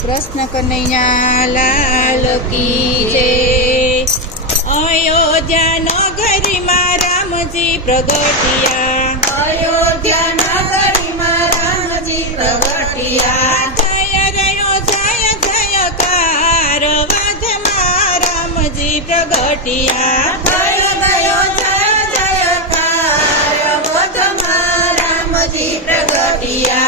कृष्ण कन्हैया लाल की जय। अयोध्या नगरी में रामजी प्रगटिया, अयोध्या नगरी में रामजी प्रगटिया। जय रयो जय जयकार वध में रामजी प्रगटिया। जय गयो जय जयकार वध में रामजी प्रगटिया।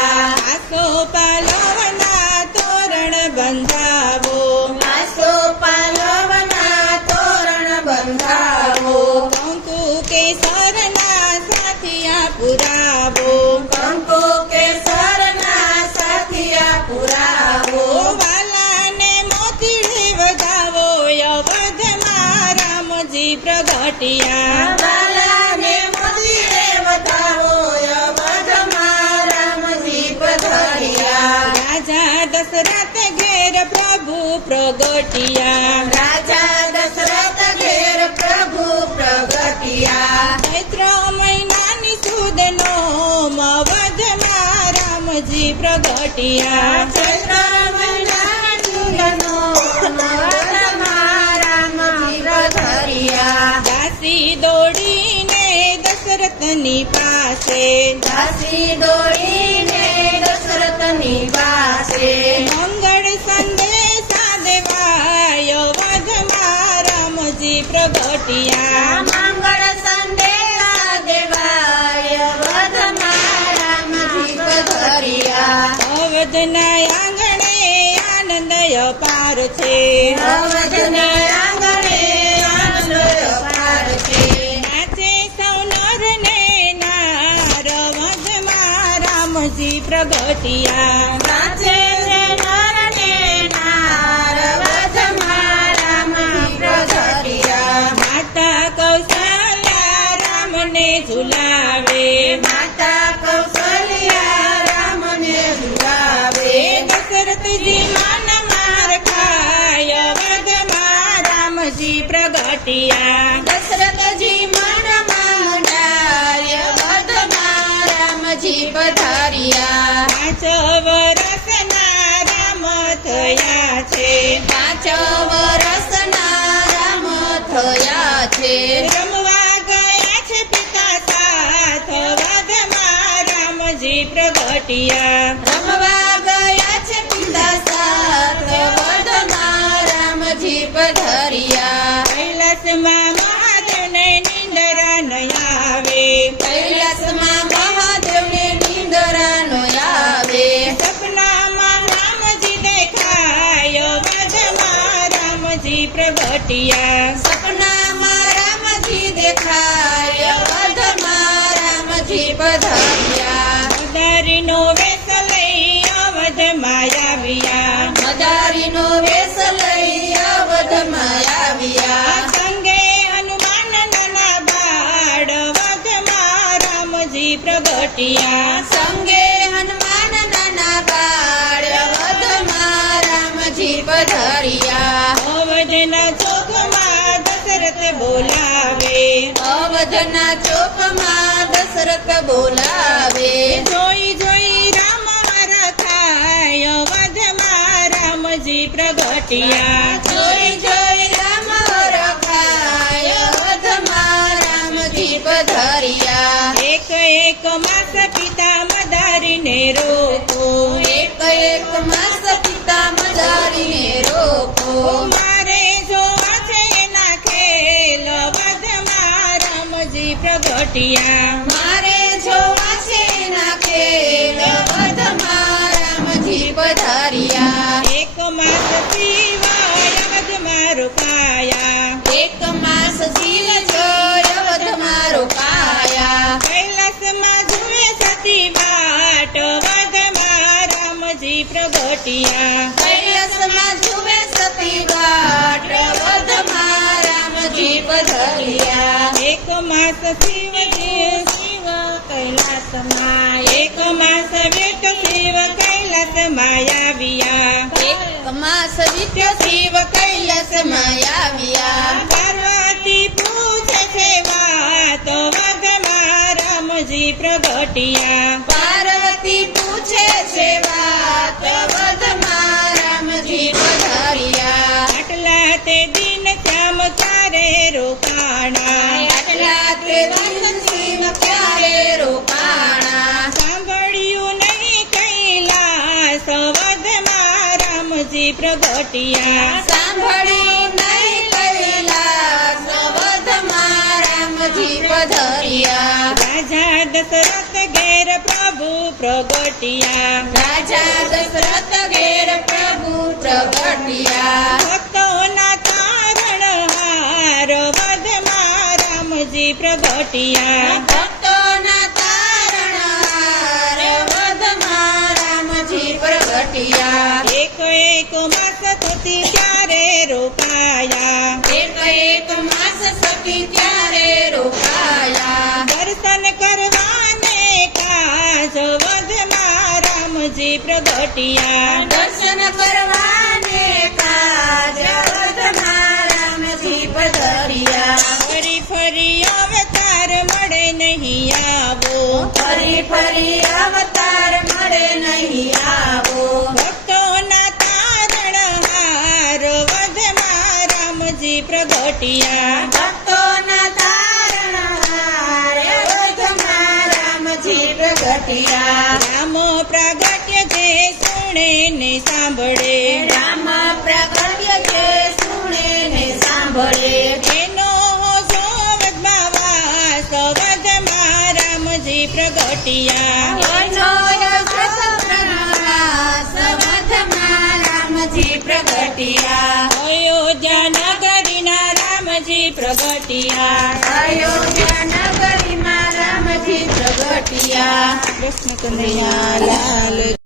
आसो पालवना तोरण बंधावो, आसो पालवना तोरण बंधावो। कंकु केसरना साथिया पुरावो, कंकु केसरना साथिया पुरावो। वालाने मोतीड़े वधावो अवधमां रामजी प्रगटिया। वालाने मोतीड़े वधावो अवधमां रामजी पधार्या। राजा दशरथ घेर प्रभु प्रगटिया, राजा दशरथ घेर प्रभु प्रगटिया। चैत्र महीनानी सुदनो अवधमां रामजी प्रगटिया। चैत्र महीना चूलनो अवधमां रामजी पधार्या। दासी दौड़ीने दशरथनी पासे, दासी दौड़ीने दशरथनी પાસે। મંગળ સંદેશા દેવાય વધમાં રામજી પ્રગટિયા। મંગળ સંદેશા દેવાય વધમાં રામજી પધાર્યા। અવધના આંગણે આનંદ અપાર છે, અવધના આંગણે આનંદ અપાર છે। નાચે સૌ નર ને નાર વધમાં રામજી પ્રગટિયા। નાચે છે નર ને નાર વધમાં રામજી પધાર્યા। માતા કૌશલ્યા રામને ઝુલાવે, માતા કૌશલ્યા રામને ઝુલાવે। દશરથજી માન માર ખાય વધમાં રામજી પ્રગટિયા। દશરથજી મનમાં મંડાય વધમાં રામજી પધાર્યા। 5 વરસના રામ થયા છે, 5 વરસના રામ થયા છે। રમવા ગયા છે પિતા સાથ વધમાં રામજી પ્રગટિયા। રમવા ગયા છે પિતા સાથ વધમાં રામજી પધાર્યા। કૈલાસમાં મહાદેવને નિંદરા ન આવે, કૈલાસમાં મહાદેવને નિંદરા ન આવે। સપનામાં રામજી દેખાય વધમાં રામજી પ્રગટિયા। સપનામાં રામજી દેખાય વધમાં રામજી પધાર્યા। મદારીનો વેશ લઈ અવધમાં આવ્યા, મદારીનો વેશ લઈ અવધમાં આવ્યા। સંગે હનુમાન નાના બાળ વધમાં રામજી પ્રગટિયા। સંગે હનુમાન નાના બાળ વધમાં રામજી પધાર્યા। અવધના ચોકમાં દશરથ બોલાવે, અવધના ચોકમાં દશરથ બોલાવે। જોઈ જોઈ રામ રખાય વધમાં રામજી પ્રગટિયા। જોઈ જોઈ રામ રખાય વધમાં રામજી પધાર્યા। એક એક માસ પિતા મદારીને રોકો, એક એક માસ પિતા મદારીને રોકો। મારે જોવા છે એના ખેલ વધમાં રામજી પ્રગટિયા। મારે જોવા છે ના ખેલ વધમાં રામજી પધાર્યા। એક માસ સિવાય વધમાં રોકાયા, એક માસ જીવ જોય વધમાં રોકાયા। કૈલાસમાં જુએ સતી વાટ વધમાં રામજી પ્રગટિયા। કૈલાસમાં જુએ સતી વાટ વધમાં રામજી પધાર્યા। એક માસ શિવજી શિવ કૈલાસમાં, એક માસ વેટ શિવ કૈલાસમાં આવ્યા। એક માસ વીત્યો શિવ કૈલાસમાં આવ્યા। પાર્વતી પૂછે છે વાત વધમાં રામજી પ્રગટિયા। પાર્વતી પૂછે છે વાત વધમાં રામ રામજી પ્રગટિયા સાંભળી નહીં કૈલાસ વધમાં રામજી પધર્યા રાજા દશરથ ઘેર પ્રભુ પ્રગટિયા રાજા દશરથ ઘેર પ્રભુ પ્રગટ્યા ભક્તોના તારણહાર વધમાં રામજી પ્રગટિયા ભક્તોના તારણહાર વધમાં રામજી પ્રગટ્યા એક એક માસ થતી ત્યારે રોકાયા એક માસ સખી ત્યારે રોકાયા દર્શન કરવાને કાજ વધમાં રામજી પ્રગટિયા દર્શન કરવાને કાજ વધમાં રામજી પધર્યા ફરી ફરી અવતાર મળે નહીં આવો ફરી ફરી અવતાર મળે નહીં આવો ભક્તોના તારણહાર વધમાં રામજી પ્રગટિયા ભક્તોના તારણહાર વધમાં રામજી પ્રગટ્યા રામો પ્રાગટ્ય જે સુણે ને સાંભળે રામ પ્રગટ્ય જે સુણે ને સાંભળે એનો સોવદમાં વાસ વધમાં રામજી પ્રગટિયા એનો યશ પ્રભાસ વધમાં રામજી પ્રગટ્યા અયોધ્યા નગરીના રામજી પ્રગટિયા અયોધ્યા નગરીમાં રામજી પ્રગટ્યા કૃષ્ણ કનૈયા લાલ